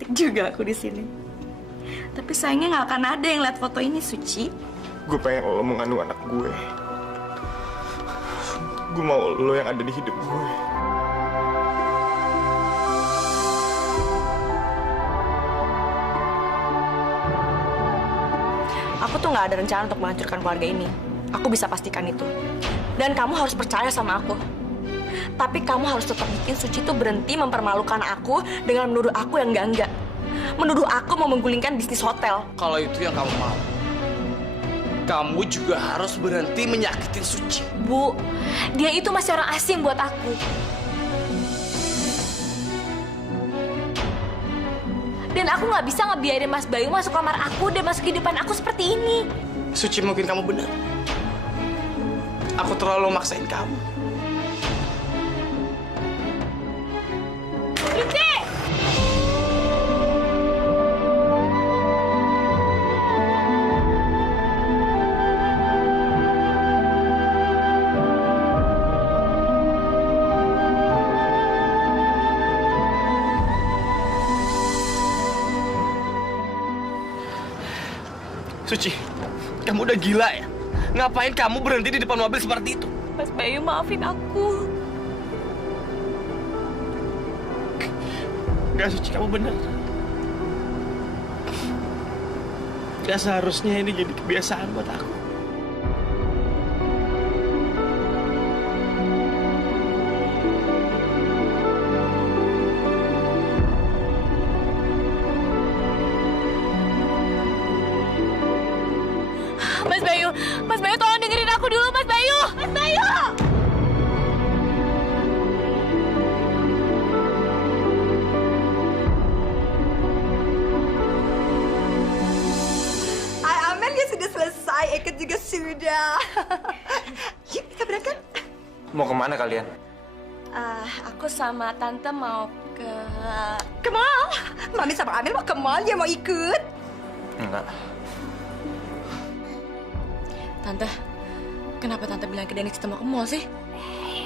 cantik juga aku di sini. Tapi sayangnya nggak akan ada yang lihat foto ini, Suci. Gue pengen lo mengandung anak gue. Gue mau lo yang ada di hidup gue. Aku tuh nggak ada rencana untuk menghancurkan keluarga ini. Aku bisa pastikan itu. Dan kamu harus percaya sama aku. Tapi kamu harus tetap bikin Suci tuh berhenti mempermalukan aku dengan menuduh aku yang enggak. Menuduh aku mau menggulingkan bisnis hotel. Kalau itu yang kamu mau, kamu juga harus berhenti menyakitin Suci. Bu, dia itu masih orang asing buat aku. Dan aku nggak bisa ngebiarin Mas Bayu masuk kamar aku dan masuk kehidupan aku seperti ini. Suci, mungkin kamu benar. Aku terlalu maksain kamu. Suci! Suci, kamu udah gila ya? Ngapain kamu berhenti di depan mobil seperti itu? Mas Bayu, maafin aku. Gak, Suci, kamu benar. Gak seharusnya ini jadi kebiasaan buat aku. Mas Bayu tolong dengerin aku dulu, Mas Bayu! Mas Bayu! Amelia sudah selesai, Eka juga sudah. Yuk, kita berangkat. Mau kemana kalian? Aku sama Tante mau Ke mall. Mami sama Amel mau ke mall, dia mau ikut. Enggak. Tante, kenapa Tante bilang ke Dennis kita mau ke mall sih?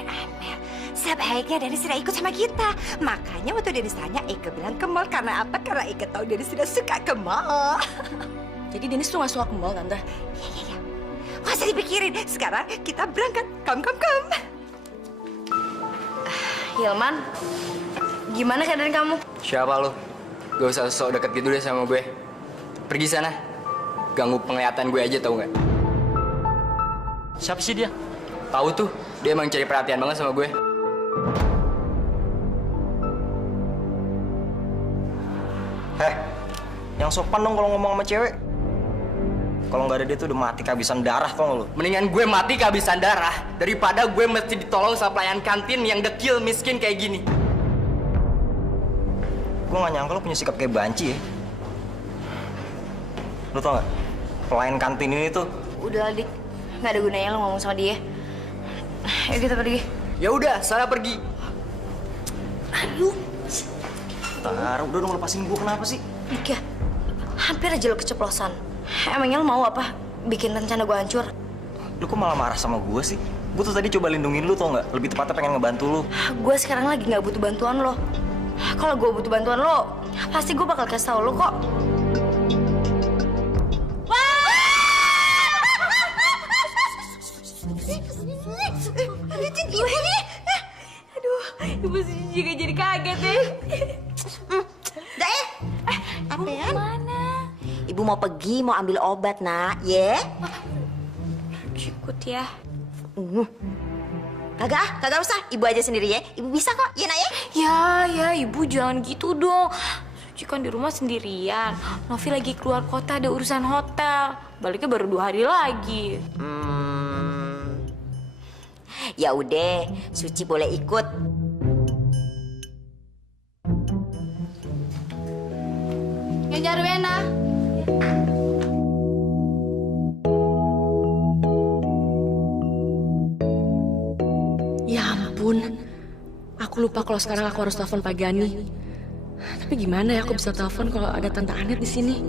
Amel, sebaiknya Dennis tidak ikut sama kita. Makanya waktu Dennis tanya, Eka bilang ke mall. Karena apa? Karena Eka tahu Dennis tidak suka ke mall. Jadi Dennis tuh gak suka ke mall, Tante? Iya. Nggak usah dipikirin. Sekarang kita berangkat. Come. Hilman, gimana keadaan kamu? Siapa lu? Gak usah sok deket gitu deh sama gue. Pergi sana. Ganggu penglihatan gue aja, tau nggak? Siapa sih dia? Tahu tuh, dia emang cari perhatian banget sama gue. Yang sopan dong kalau ngomong sama cewek. Kalau nggak ada dia tuh udah mati kehabisan darah, tau nggak lu? Mendingan gue mati kehabisan darah daripada gue mesti ditolong sama pelayan kantin yang dekil miskin kayak gini. Gue nggak nyangka lu punya sikap kayak banci ya. Lu tau nggak? Pelayan kantin ini tuh. Udah, Dik. Nggak ada gunanya lo ngomong sama dia. Ayo kita pergi. Ya udah, sana pergi. Aduh. Tar, udah dong lepasin gue, kenapa sih? Ika, hampir aja lo keceplosan. Emangnya lo mau apa? Bikin rencana gue hancur? Lu kok malah marah sama gue sih? Gue tuh tadi coba lindungin lu, tau nggak? Lebih tepatnya pengen ngebantu lu. Gue sekarang lagi nggak butuh bantuan lo. Kalau gue butuh bantuan lo, pasti gue bakal kasih tau lo kok. Aduh, Ibu Suci juga jadi kaget deh. Apaan? Mana? Ibu mau pergi, mau ambil obat, nak. Ya? Ikut ya. Kagak usah. Ibu aja sendiri ya. Ibu bisa kok, ya nak ya? Ya, Ibu jangan gitu dong. Suci kan di rumah sendirian. Novi lagi keluar kota, ada urusan hotel. Baliknya baru 2 hari lagi. Ya udah, Suci boleh ikut. Nyonya Rwena. Ya ampun, aku lupa kalau sekarang aku harus telepon Pak Gani. Tapi gimana ya aku bisa telepon kalau ada Tante Anet di sini?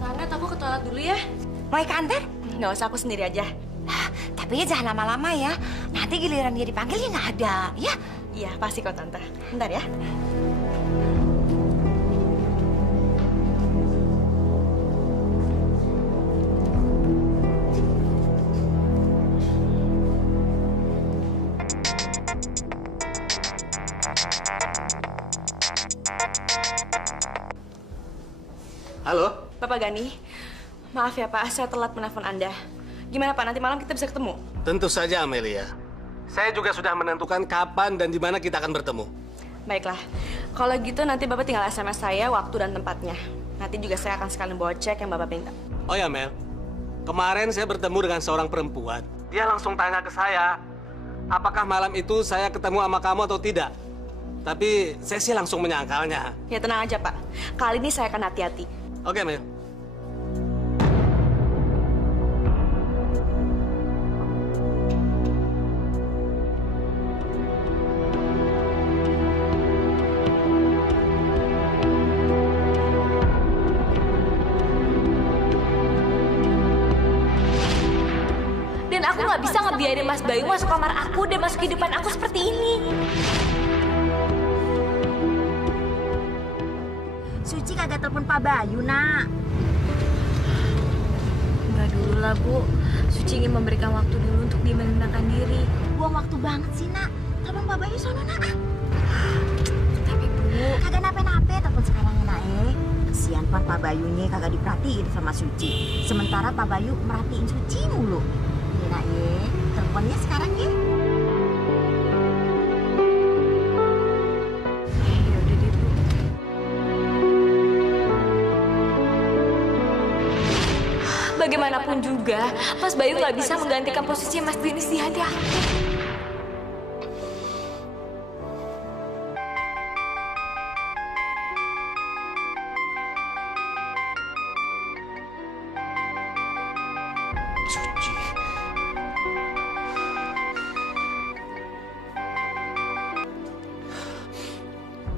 Tante Anet, aku ke toilet dulu ya. Mau ke kantor? Nggak usah, aku sendiri aja. Tapi ya jangan lama-lama ya. Nanti giliran dia dipanggil ya nggak ada. Ya? Iya, pasti kok Tante. Bentar ya. Halo? Bapak Gani, maaf ya Pak, saya telat menelpon Anda. Gimana Pak, nanti malam kita bisa ketemu? Tentu saja, Amelia. Saya juga sudah menentukan kapan dan di mana kita akan bertemu. Baiklah, kalau gitu nanti Bapak tinggal SMS saya waktu dan tempatnya. Nanti juga saya akan sekalian bawa cek yang Bapak minta. Oh ya, Mel. Kemarin saya bertemu dengan seorang perempuan. Dia langsung tanya ke saya, apakah malam itu saya ketemu sama kamu atau tidak. Tapi saya sih langsung menyangkalnya. Ya tenang aja Pak, kali ini saya akan hati-hati. Oke, Mel. Dan aku nggak bisa ngebiarin Mas Bayu masuk kamar aku dan masuk kehidupan aku seperti ini. Suci kagak telepon Pak Bayu, nak. Enggak dulu lah, Bu. Suci ingin memberikan waktu dulu untuk dia menenangkan diri. Buang waktu banget sih, nak. Telepon Pak Bayu sono, nak. Tapi, Bu, Kagak nape-nape, telepon sekarang ya, nak. Kesian Pak Bayunya kagak diperhatiin sama Suci. Sementara Pak Bayu merhatiin Suci mulu. Ya, nak, teleponnya sekarang ya. ya udah deh, Bu. Bagaimanapun juga, Mas Bayu nggak bisa menggantikan posisi Mas Dinis di hati aku. Suci.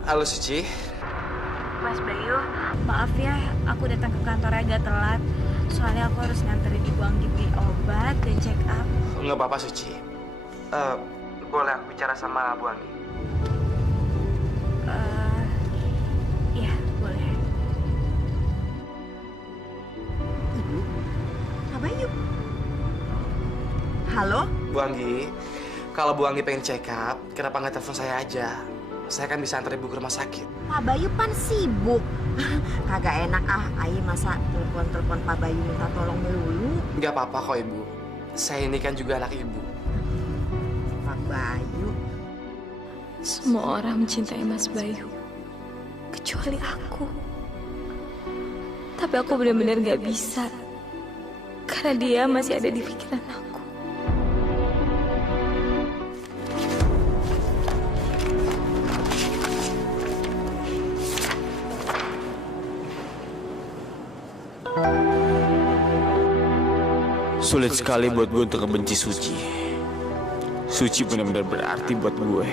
Halo Suci. Mas Bayu, maaf ya, aku datang ke kantor agak telat. Soalnya aku harus nganterin Ibu Anggi beli obat dan check up. Nggak apa-apa Suci. Boleh aku bicara sama Bu Anggi? Iya, boleh. Ibu, Pak Bayu. Halo? Bu Anggi, kalau Bu Anggi pengen check up, kenapa nggak telepon saya aja? Saya kan bisa antar Ibu ke rumah sakit. Pak Bayu pan sibuk. Kagak enak Ayo masa telepon Pak Bayu minta tolong melulu. Nggak apa-apa kok Ibu. Saya ini kan juga anak Ibu. Pak Bayu. Semua orang mencintai Mas Bayu, kecuali aku. Tapi aku benar-benar gak bisa, karena dia masih ada di pikiran aku. Sulit sekali buat gue untuk ngebenci Suci. Suci benar-benar berarti buat gue.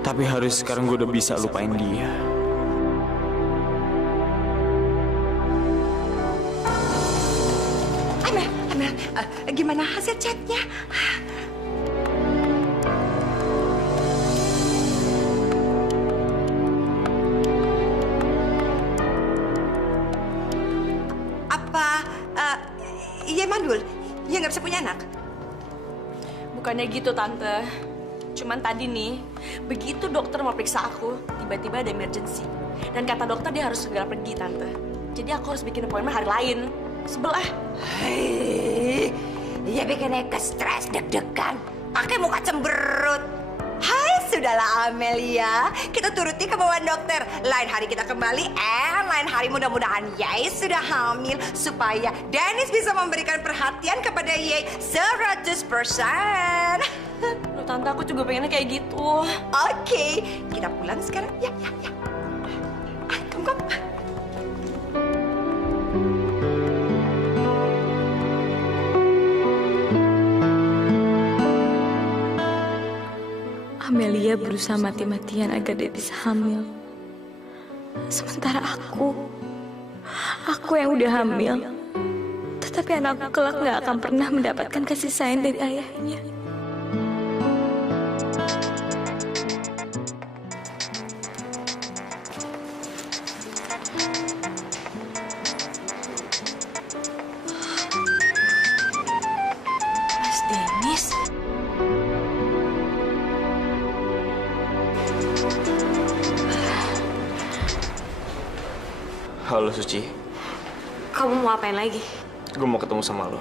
Tapi harus sekarang gue udah bisa lupain dia. Amel, gimana hasil chatnya? Apa, iya Mandul, ya nggak bisa punya anak? Bukannya gitu Tante. Cuman tadi nih, begitu dokter mau periksa aku, tiba-tiba ada emergency. Dan kata dokter dia harus segera pergi Tante. Jadi aku harus bikin appointment hari lain. Sebel ah. Hei, ya bikinnya ke stres deg-degan, pakai muka cemberut. Hai, sudahlah Amelia, kita turuti kemauan dokter. Lain hari kita kembali, lain hari mudah-mudahan Yai sudah hamil supaya Dennis bisa memberikan perhatian kepada Yai 100%. Loh, Tante aku juga pengennya kayak gitu. Oke, kita pulang sekarang. Ya. Kom. Amelia berusaha mati-matian agar dia bisa hamil. Sementara aku yang udah hamil, tetapi anakku kelak gak akan pernah mendapatkan kasih sayang dari ayahnya. Halo Suci, Kamu mau apain lagi? gue mau ketemu sama lo.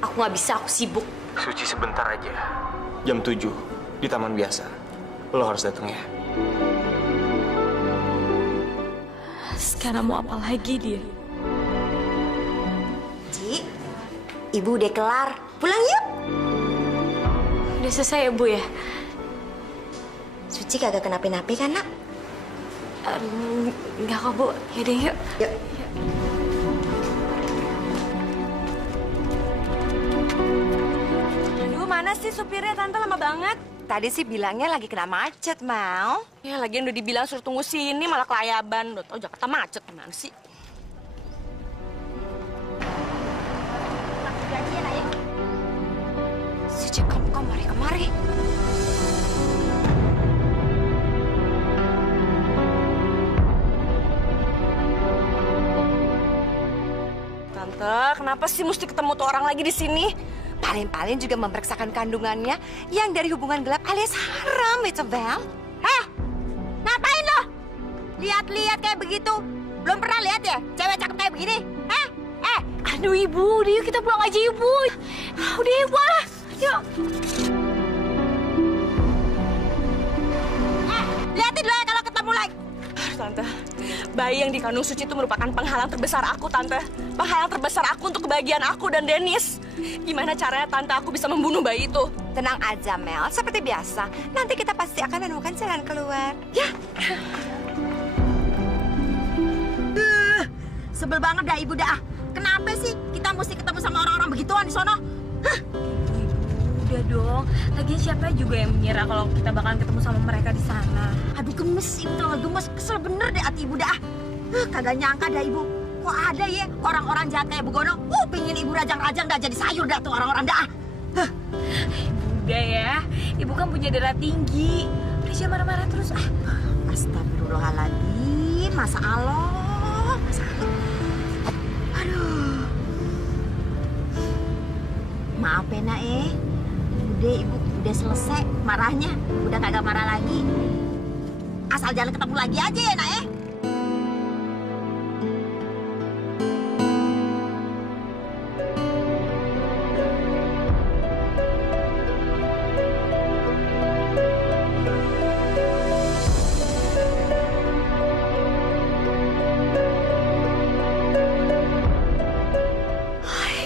Aku nggak bisa, aku sibuk. Suci sebentar aja. Jam 7 di taman biasa. Lo harus datang ya. Sekarang mau apa lagi dia? Ji, ibu udah kelar. Pulang yuk. Udah selesai ya, Bu ya? Suci kagak kenapa-napa kan, nak? Enggak kok, Bu. Yaudah, yuk. Yuk. Aduh, mana sih supirnya? Tante lama banget. Tadi sih bilangnya lagi kena macet, Mal. Ya, lagian udah dibilang suruh tunggu sini, malah kelayaban. Udah tau Jakarta macet gimana sih? Suci, kamu kemari. Tante, kenapa sih mesti ketemu tuh orang lagi di sini? Paling-paling juga memeriksakan kandungannya yang dari hubungan gelap alias haram, Isabel. Heh, ngapain lo? Lihat-lihat kayak begitu. Belum pernah lihat ya cewek cakep kayak begini? Heh? Aduh, Ibu. Udah, yuk kita pulang aja, Ibu. Udah, yuk, wah. Yuk. Lihatin lo ya kalau ketemu lagi. Tante, bayi yang dikandung Suci itu merupakan penghalang terbesar aku, Tante. Penghalang terbesar aku untuk kebahagiaan aku dan Dennis. Gimana caranya, Tante, aku bisa membunuh bayi itu? Tenang aja, Mel. Seperti biasa. Nanti kita pasti akan menemukan jalan keluar. Ya. Sebel banget dah ibu dah. Kenapa sih kita mesti ketemu sama orang-orang begituan di sono? Hah? Udah dong. Lagian siapa juga yang mengira kalau kita bakalan ketemu sama mereka di sana? Aduh gemes, ibu tau gak gemes. Kesel bener deh hati ibu dah. Kagak nyangka dah ibu. Kok ada ya orang-orang jahat kayak Begono? Pingin ibu rajang-rajang dah jadi sayur dah tuh orang-orang dah. Udah ya. Ibu kan punya darah tinggi. Udah jangan marah-marah terus. Astagfirullahaladzim. Masa Allah. Aduh. Maaf ya nak Udah ibu udah selesai marahnya. Udah kagak marah lagi. Asal jangan ketemu lagi aja ya nak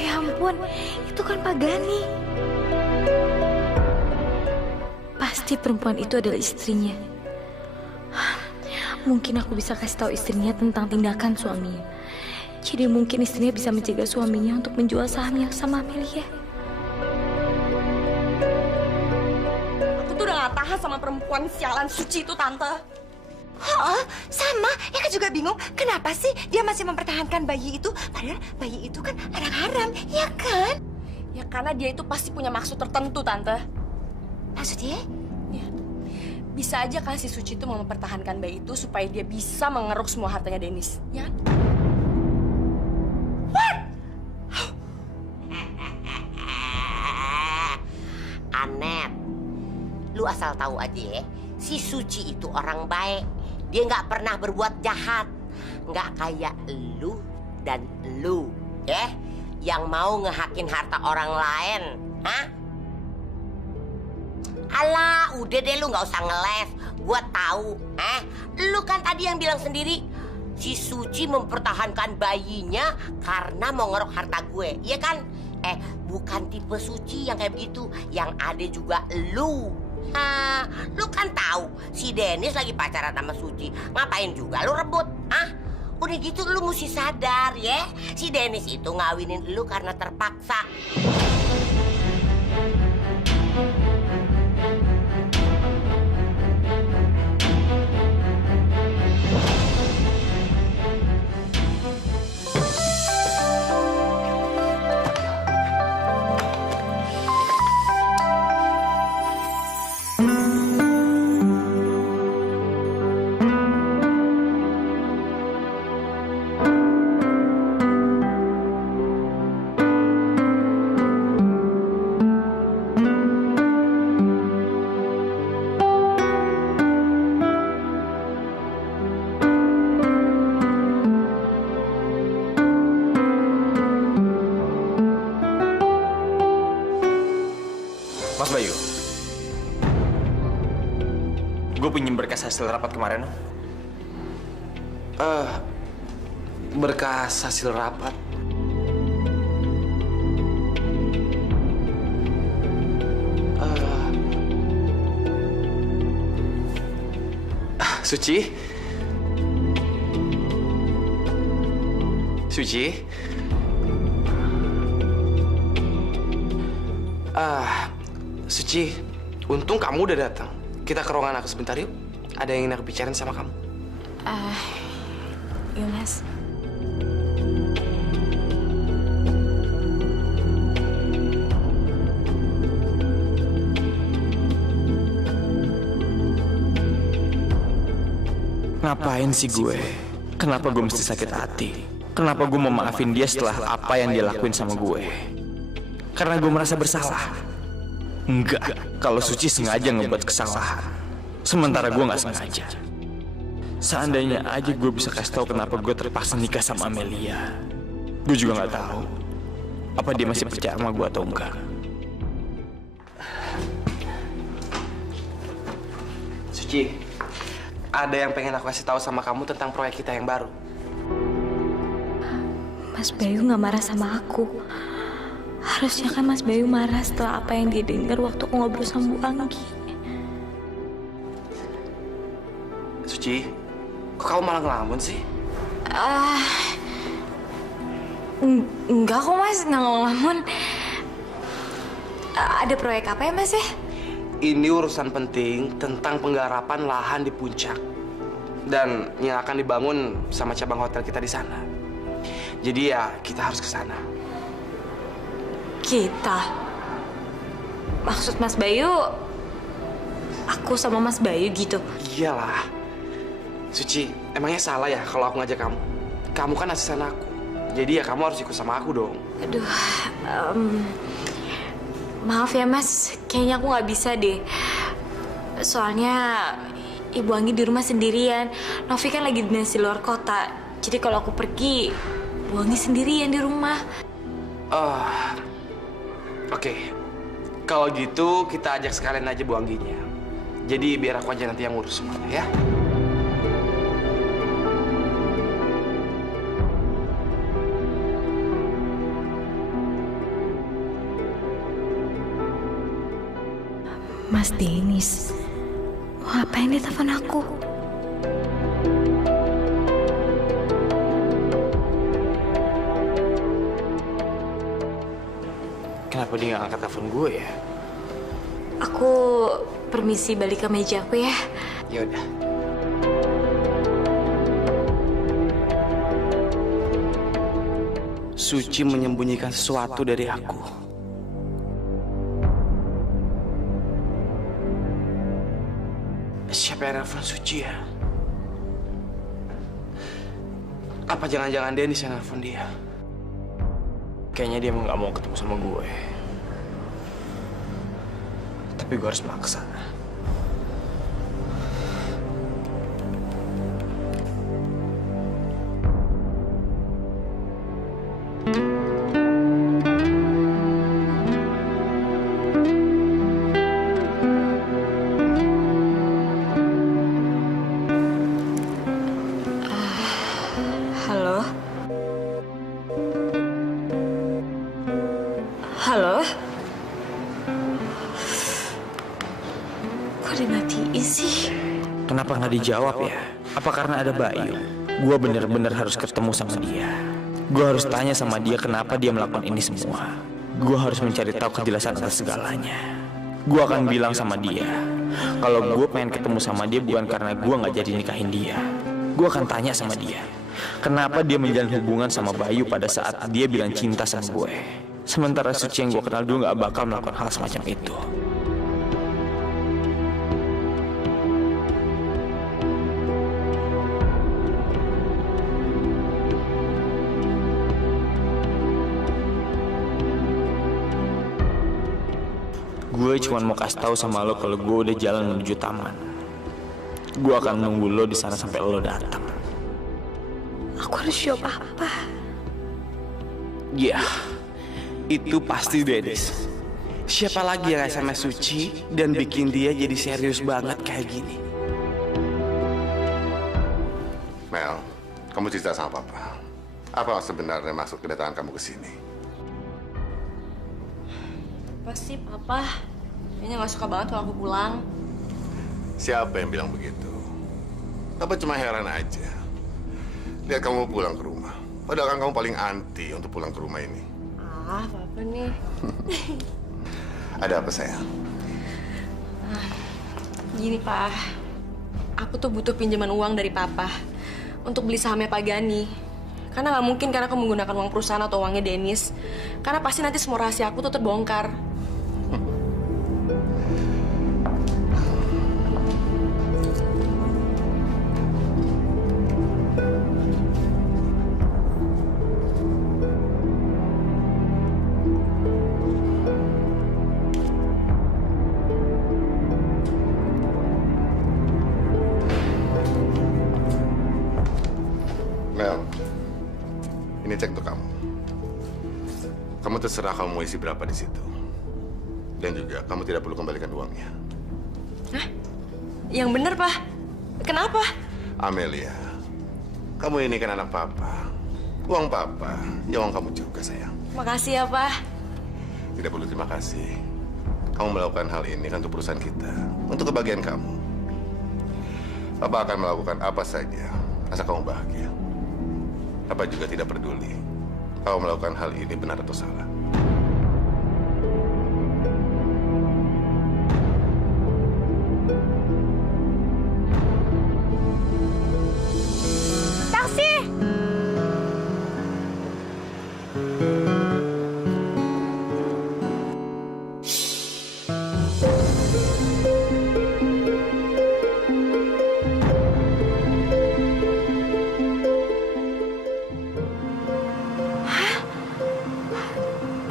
Ya ampun, itu kan Pak Gani. Pasti perempuan itu adalah istrinya. Mungkin aku bisa kasih tahu istrinya tentang tindakan suaminya. Jadi mungkin istrinya bisa mencegah suaminya untuk menjual sahamnya sama Amelia. Aku tuh udah gak tahan sama perempuan sialan Suci itu, Tante. Oh, sama. Eka juga bingung. Kenapa sih dia masih mempertahankan bayi itu? Padahal bayi itu kan anak haram, ya kan? Ya karena dia itu pasti punya maksud tertentu, Tante. Maksudnya? Ya, bisa aja kan si Suci itu mau mempertahankan bayi itu supaya dia bisa mengeruk semua hartanya Dennis, ya kan? Anet, lu asal tahu aja ya, si Suci itu orang baik. Dia nggak pernah berbuat jahat, nggak kayak lu dan lu, ya, yang mau ngehakin harta orang lain, hah? Alah, udah deh lu nggak usah ngeles. Gua tahu, lu kan tadi yang bilang sendiri, si Suci mempertahankan bayinya karena mau ngerok harta gue, iya kan? Bukan tipe Suci yang kayak begitu, yang ada juga lu. Lu kan tahu si Dennis lagi pacaran sama Suci. Ngapain juga lu rebut? Udah gitu lu mesti sadar ya. Si Dennis itu ngawinin lu karena terpaksa. gue pinjem berkas hasil rapat kemarin. Berkas hasil rapat. Suci? Suci, untung kamu udah datang. Kita ke ruangan aku sebentar yuk. Ada yang ingin aku bicarain sama kamu. Iya, Mas. Ngapain sih gue? Kenapa gue mesti sakit hati? Kenapa gue mau maafin dia setelah apa yang dia lakuin sama gue? Karena gue merasa bersalah. Enggak, kalau Suci sengaja ngebuat kesalahan. Sementara gue nggak sengaja. Seandainya aja gue bisa kasih tahu kenapa gue terpaksa nikah sama Amelia. Gue juga nggak tahu apa dia masih percaya sama gue atau enggak. Suci, ada yang pengen aku kasih tahu sama kamu tentang proyek kita yang baru. Mas Bayu nggak marah sama aku. Harusnya kan Mas Bayu marah setelah apa yang dia dengar waktu aku ngobrol sama Bu Anggi. Suci, kok kamu malah ngelamun sih? Enggak kok Mas, nggak ngelamun. Ada proyek apa ya Mas ya? Ini urusan penting tentang penggarapan lahan di puncak. Dan yang akan dibangun sama cabang hotel kita di sana. Jadi ya, kita harus ke sana. Kita? Maksud Mas Bayu, aku sama Mas Bayu gitu? Iyalah. Suci, emangnya salah ya kalau aku ngajak kamu? Kamu kan asisten aku. Jadi ya kamu harus ikut sama aku dong. Aduh, maaf ya Mas, kayaknya aku nggak bisa deh. Soalnya Ibu Anggi di rumah sendirian. Novi kan lagi dinas di luar kota. Jadi kalau aku pergi, Bu Anggi sendirian di rumah. Oke. Kalau gitu kita ajak sekalian aja Bu Angginya. Jadi biar aku aja nanti yang ngurus semuanya ya. Mas Denis, mau ngapain dia telepon aku? Kenapa dia nggak angkat telepon gue ya? Aku permisi balik ke meja aku ya. Ya udah. Suci menyembunyikan sesuatu dari aku. Siapa yang nelfon Suci ya? Apa jangan-jangan Dennis yang nelfon dia? Kayaknya dia emang nggak mau ketemu sama gue. Tapi gue harus maksa. Halo? Halo? Kok dimatiin sih? Kenapa nggak dijawab ya? Apa karena ada Bayu? Gue bener-bener harus ketemu sama dia. Gue harus tanya sama dia kenapa dia melakukan ini semua. Gue harus mencari tahu kejelasan atas segalanya. Gue akan bilang sama dia kalau gue pengen ketemu sama dia bukan karena gue nggak jadi nikahin dia. Gue akan tanya sama dia kenapa dia menjalin hubungan sama Bayu pada saat dia bilang cinta sama gue. Sementara Suci yang gue kenal dulu nggak bakal melakukan hal semacam itu. Gue cuma mau kasih tahu sama lo kalau gue udah jalan menuju taman. Gue akan nunggu lo di sana sampai lo datang. Aku harus jawab apa? Ya, itu pasti Dennis. Siapa lagi yang SMS Suci dan bikin dia jadi serius banget kayak gini? Mel, kamu cerita sama Papa. Apa sebenarnya maksud kedatangan kamu ke sini? Apa sih, Papa? Kayaknya nggak suka banget kalau aku pulang. Siapa yang bilang begitu? Papa cuma heran aja. Lihat kamu pulang ke rumah. Padahal kan kamu paling anti untuk pulang ke rumah ini. Ah, Papa nih. Ada apa, sayang? Gini, Pak. Aku tuh butuh pinjaman uang dari Papa untuk beli sahamnya Pak Gani. Karena nggak mungkin karena aku menggunakan uang perusahaan atau uangnya Dennis. Karena pasti nanti semua rahasia aku tuh terbongkar. Mel, ini cek untuk kamu. Kamu terserah kamu mau isi berapa di situ. Dan juga kamu tidak perlu kembalikan uangnya. Hah? Yang bener, Pak. Kenapa? Amelia, kamu ini kan anak Papa. Uang Papa, ya uang kamu juga, sayang. Makasih ya, Pak. Tidak perlu terima kasih. Kamu melakukan hal ini kan untuk perusahaan kita. Untuk kebahagiaan kamu. Papa akan melakukan apa saja, asal kamu bahagia. Papa juga tidak peduli kamu melakukan hal ini benar atau salah. Taksi!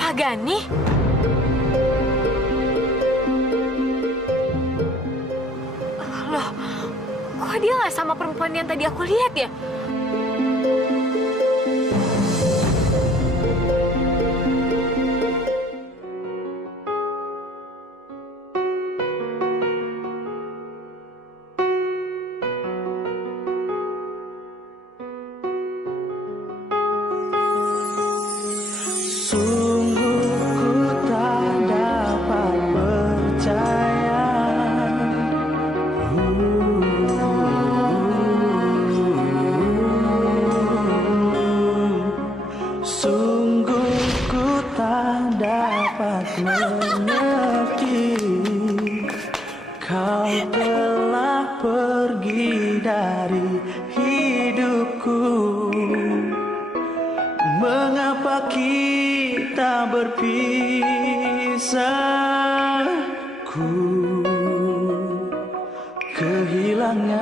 Pak Gani? Loh, kok dia nggak sama perempuan yang tadi aku lihat ya? Kau telah pergi dari hidupku. Mengapa kita berpisah? Ku kehilanganmu.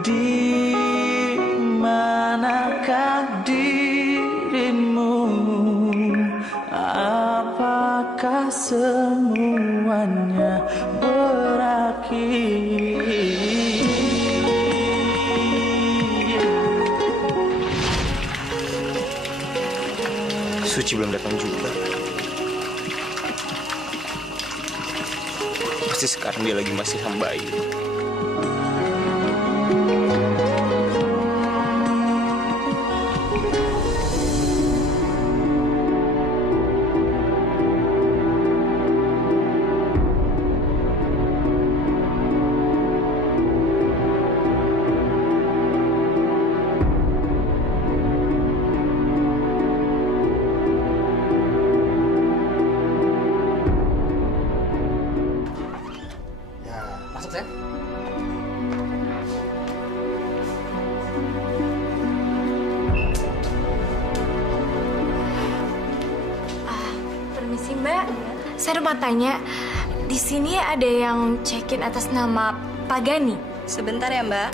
Di manakah dirimu? Apakah semuanya berakhir? Suci belum datang juga. Pasti sekarang dia lagi masih sama Bayu. Masuk, Sen. Permisi, Mbak. Saya mau tanya, di sini ada yang check-in atas nama Pak Gani? Sebentar ya, Mbak.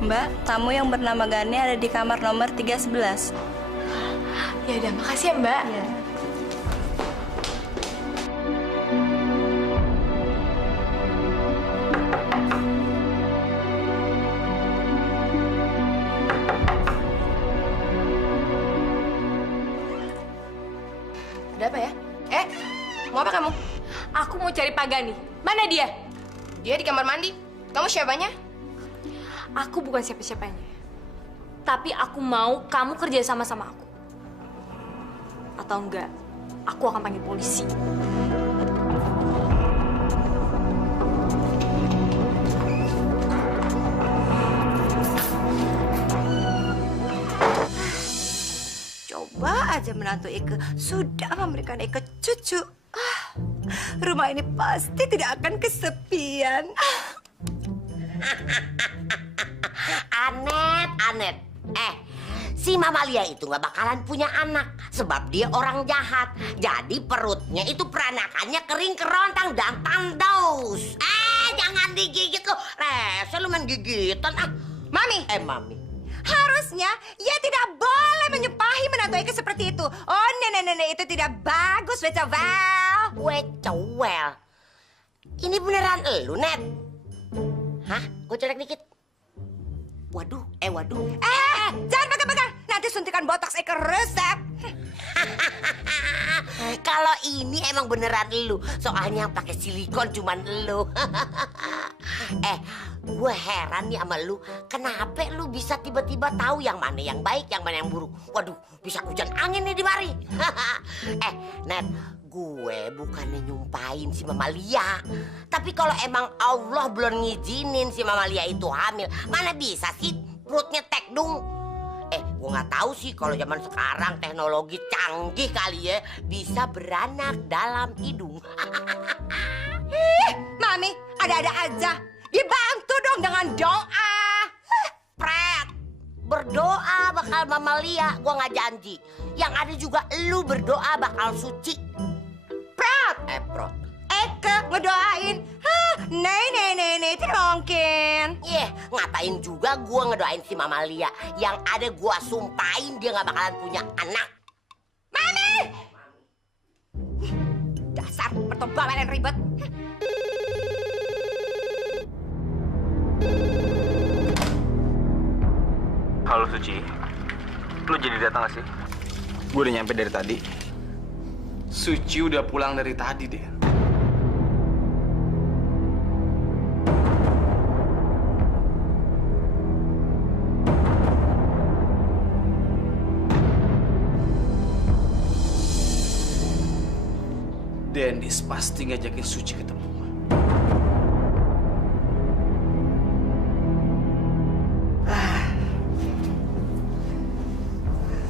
Mbak, tamu yang bernama Gani ada di kamar nomor 311. Ya udah, makasih ya, Mbak. Ya. Ada apa ya? Mau apa kamu? Aku mau cari Pak Gani. Mana dia? Dia di kamar mandi. Kamu siapanya? Aku bukan siapa-siapanya. Tapi aku mau kamu kerja sama aku. Atau enggak, aku akan panggil polisi. Coba aja menantu Eke sudah memberikan Eke cucu. Rumah ini pasti tidak akan kesepian. Anet. Si Mamalia itu gak bakalan punya anak sebab dia orang jahat. Jadi perutnya itu peranakannya kering kerontang dan tandaus. Jangan digigit lo. Rese lu main gigitan Mami. Mami. Harusnya ia tidak boleh menyumpahi menantu Eke seperti itu. Oh, nenek-nenek itu tidak bagus, Wecowel. Wecowel? Ini beneran elu, Net? Hah? Gue colek dikit. Waduh. Jangan pegang-pegang. Nanti suntikan botox Eke rusak. Kalau ini emang beneran elu. Soalnya yang pakai silikon cuman elu. Gue heran nih sama lu. Kenapa lu bisa tiba-tiba tahu yang mana yang baik, yang mana yang buruk? Waduh, bisa hujan angin nih di mari. Net, gue bukannya nyumpahin si Mamalia. Tapi kalau emang Allah belum ngizinin si Mamalia itu hamil, mana bisa sih perutnya tekdung? Gue nggak tahu sih kalau zaman sekarang teknologi canggih kali ya bisa beranak dalam hidung. Mami, ada-ada aja. Dibantu dong dengan doa. Pret, berdoa bakal Mamalia, gue nggak janji. Yang ada juga lu berdoa bakal suci. Pret, Prot. Eke ngedoain. Nei, tidak mungkin. Ngapain juga gue ngedoain si Mamalia. Yang ada gue sumpahin dia nggak bakalan punya anak. Mami! Dasar pertombawel yang ribet. Halo Suci, lu jadi datang gak sih? Gue udah nyampe dari tadi. Suci udah pulang dari tadi deh. Dennis pasti ngajakin Suci ketemu.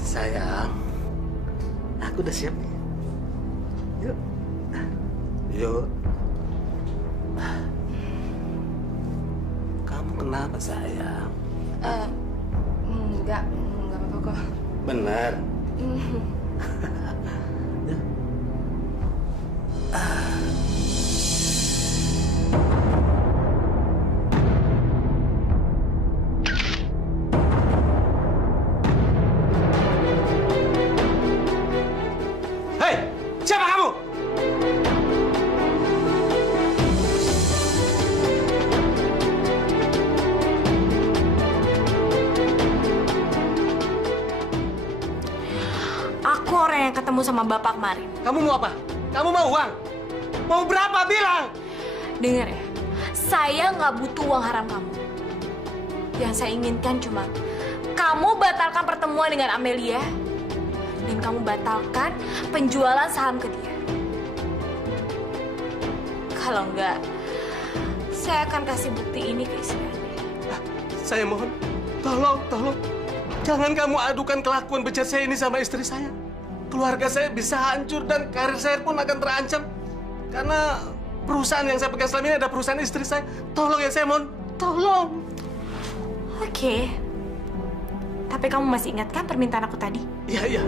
Sayang, aku udah siap nih. Yuk. Kamu kenapa sayang? Enggak apa-apa kok. Bener. Siapa kamu? Aku orang yang ketemu sama bapak kemarin. Kamu mau apa? Kamu mau uang? Mau berapa bilang? Dengar ya, saya nggak butuh uang haram kamu. Yang saya inginkan cuma kamu batalkan pertemuan dengan Amelia dan kamu batalkan penjualan saham ke dia. Kalau enggak, saya akan kasih bukti ini ke istri Anda. Saya mohon, tolong. Jangan kamu adukan kelakuan bejat saya ini sama istri saya. Keluarga saya bisa hancur dan karir saya pun akan terancam. Karena perusahaan yang saya pegang selama ini ada perusahaan istri saya. Tolong ya, saya mohon, tolong. Oke. Tapi kamu masih ingat kan permintaan aku tadi? Iya.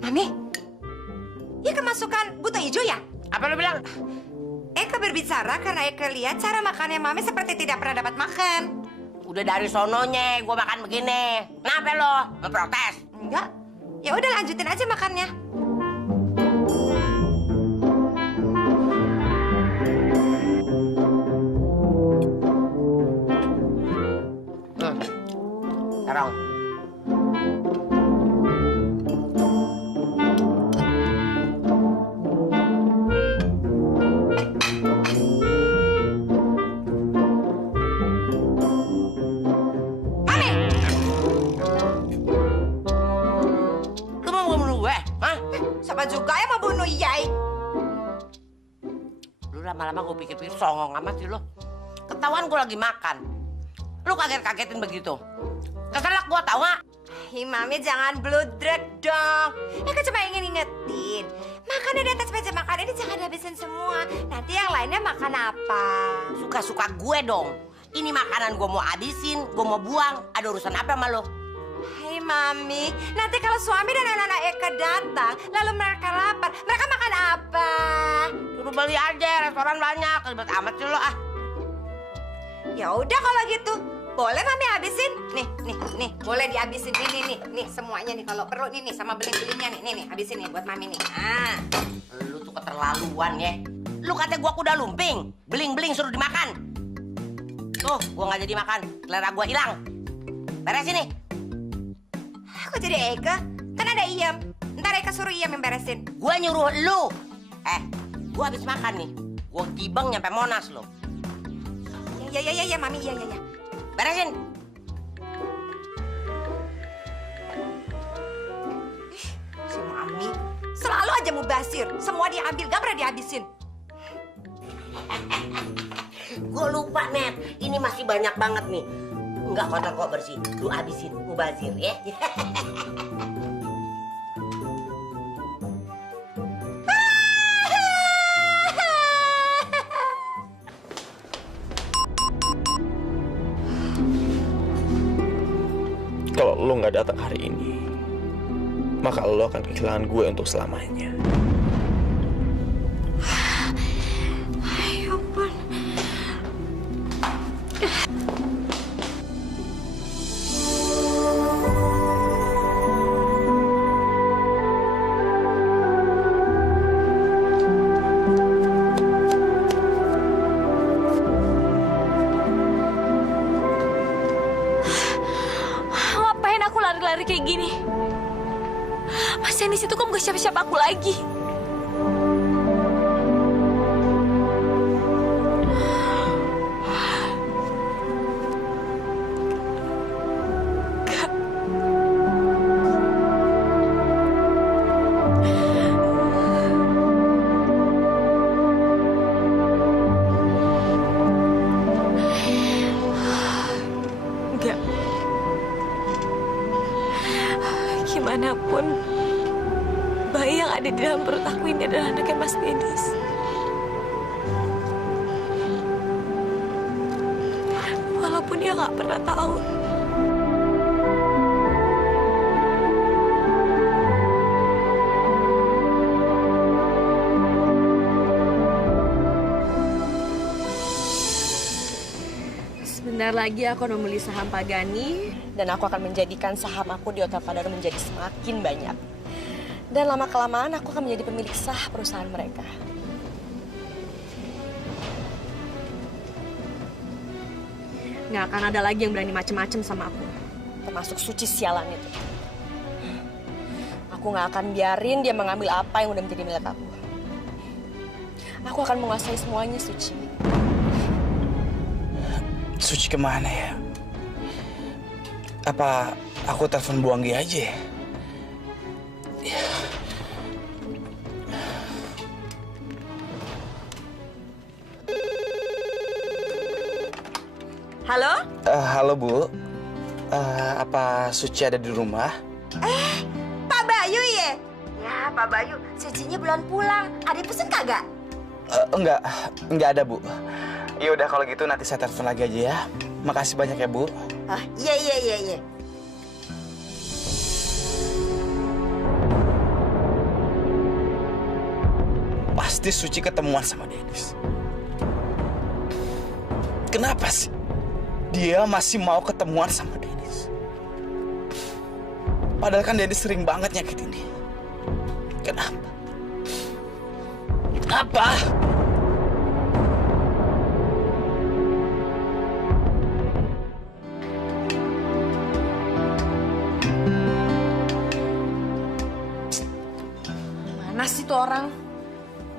Mami, ya kemasukan buto hijau ya? Apa lu bilang? Eka berbicara karena Eka lihat cara makannya Mami seperti tidak pernah dapat makan. Udah dari sononya gue makan begini. Kenapa lo? Memprotes? Enggak. Ya udah lanjutin aja makannya. siapa juga yang mau bunuh Yai? Lu lama-lama gue pikir-pikir songong amat sih lo. Ketahuan gue lagi makan. Lu kaget-kagetin begitu. Keselak gue tau gak? Hi, Mami jangan bludrek dong. Ya kan cuma ingin ingetin. Makanan di atas meja makan ini jangan habisin semua. Nanti yang lainnya makan apa? Suka-suka gue dong. Ini makanan gue mau habisin, gue mau buang. Ada urusan apa sama lo? Hai Mami, nanti kalau suami dan anak-anak Eka datang, lalu mereka lapar, mereka makan apa? Suruh beli aja, restoran banyak. Ribet amat sih lo ah. Ya udah kalau gitu, boleh Mami habisin? Nih, boleh dihabisin nih, semuanya nih kalau perlu nih sama beling-belingnya nih, habisin nih buat Mami nih. Ah, lu tuh keterlaluan ya. Lu kata gua kuda lumping, beling-beling suruh dimakan. Tuh, gua nggak jadi makan, selera gua hilang. Beresin nih. Kok jadi Eka? Kan ada Iyam. Ntar Eka suruh Iyam yang beresin. Gua nyuruh lu. Gua habis makan nih. Gua gibeng nyampe Monas lo. Ya, Mami, ya. Beresin. Si Mami selalu aja mubazir. Semua diambil, gak pernah dihabisin. Gue lupa, Net. Ini masih banyak banget nih. Enggak kotor kok, bersih. Lu habisin, mubazir ya. Kalau lo nggak datang hari ini, maka lo akan kehilangan gue untuk selamanya. Ya ampun. Lari kayak gini. Mas Yanis itu kok bukan siapa-siapa aku lagi. Gimanapun, bayi yang ada di dalam perut aku ini adalah anaknya Mas Dennis. Walaupun dia nggak pernah tahu. Sebentar lagi aku akan membeli saham Pagani dan aku akan menjadikan saham aku di Hotel Padano menjadi semakin banyak. Dan lama-kelamaan aku akan menjadi pemilik sah perusahaan mereka. Nggak akan ada lagi yang berani macem-macem sama aku, termasuk Suci sialan itu. Aku nggak akan biarin dia mengambil apa yang udah menjadi milik aku. Aku akan menguasai semuanya, Suci. Suci kemana ya? Apa aku telepon Bu Anggi aja ya? Halo? Halo Bu, apa Suci ada di rumah? Pak Bayu ya? Ya, Pak Bayu, Sucinya belum pulang. Ada yang pesen kagak? Enggak ada Bu. Ya udah kalau gitu nanti saya telepon lagi aja ya. Makasih banyak ya Bu. Iya. Pasti Suci ketemuan sama Dennis. Kenapa sih dia masih mau ketemuan sama Dennis? Padahal kan Dennis sering banget nyakitin dia. Kenapa? Apa? Mana sih tuh orang?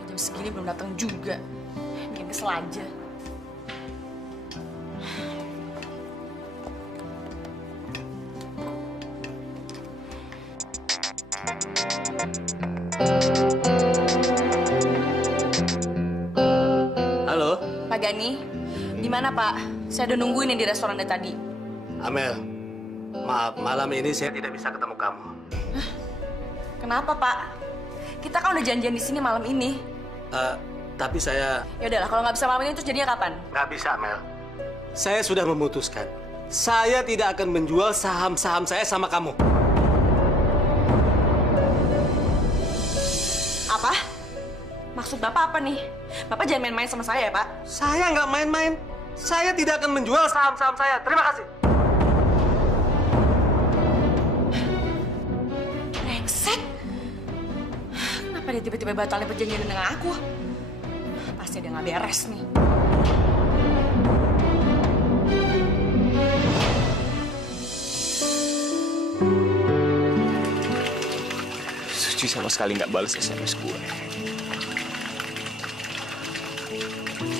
Jam segini belum datang juga. Bikin kesel aja. Gani. Gimana Pak? Saya udah nungguin nih di restoran dari tadi. Amel, maaf, malam ini saya tidak bisa ketemu kamu. Kenapa Pak? Kita kan udah janjian di sini malam ini. Tapi saya... Ya udahlah, kalau nggak bisa malam ini terus jadinya kapan? Nggak bisa, Amel. Saya sudah memutuskan. Saya tidak akan menjual saham-saham saya sama kamu. Apa? Maksud Bapak apa nih? Bapak jangan main-main sama saya ya, Pak. Saya nggak main-main. Saya tidak akan menjual saham-saham saya. Terima kasih. Brengsek. Kenapa dia tiba-tiba batalin perjanjian dengan aku? Pasti dia nggak beres nih. Suci sama sekali nggak balas SMS gue.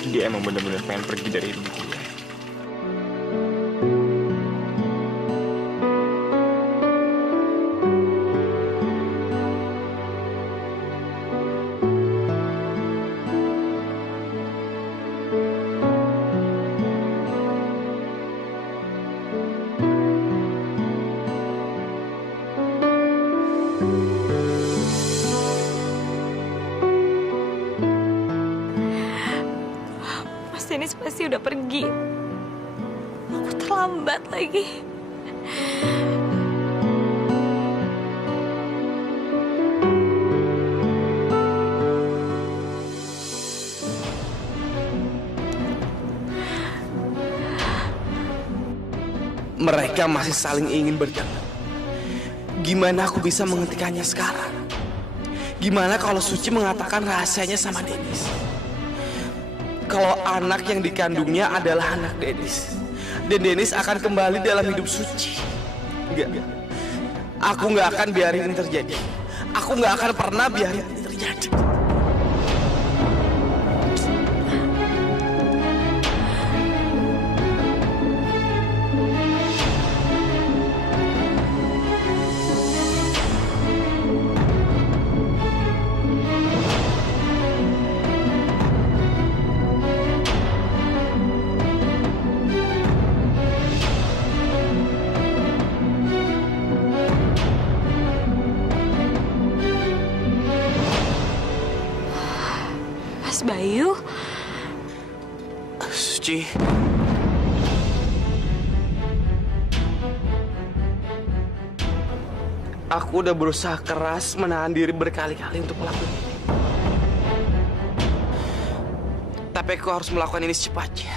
Dia emang bener-bener pengen pergi dari hidup gue. Dennis pasti udah pergi. Aku terlambat lagi. Mereka masih saling ingin bertemu. Gimana aku bisa menghentikannya sekarang? Gimana kalau Suci mengatakan rahasianya sama Dennis? Kalau anak yang dikandungnya adalah anak Dennis, dan Dennis akan kembali dalam hidup Suci. Enggak. Aku nggak akan biarin ini terjadi. Aku nggak akan pernah biarin ini terjadi. Mas Bayu? Suci. Aku udah berusaha keras menahan diri berkali-kali untuk melakukan ini. Tapi aku harus melakukan ini secepatnya.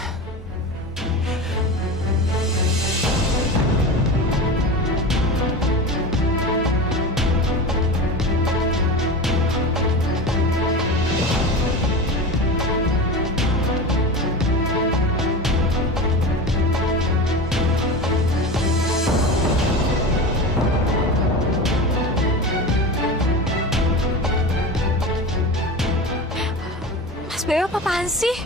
Mas Bayu apa-apaan sih?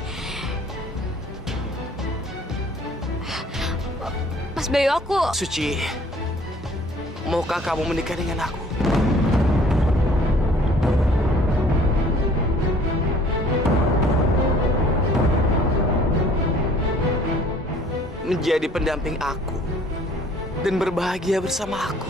Mas Bayu, aku... Suci, maukah kamu menikah dengan aku? Menjadi pendamping aku dan berbahagia bersama aku.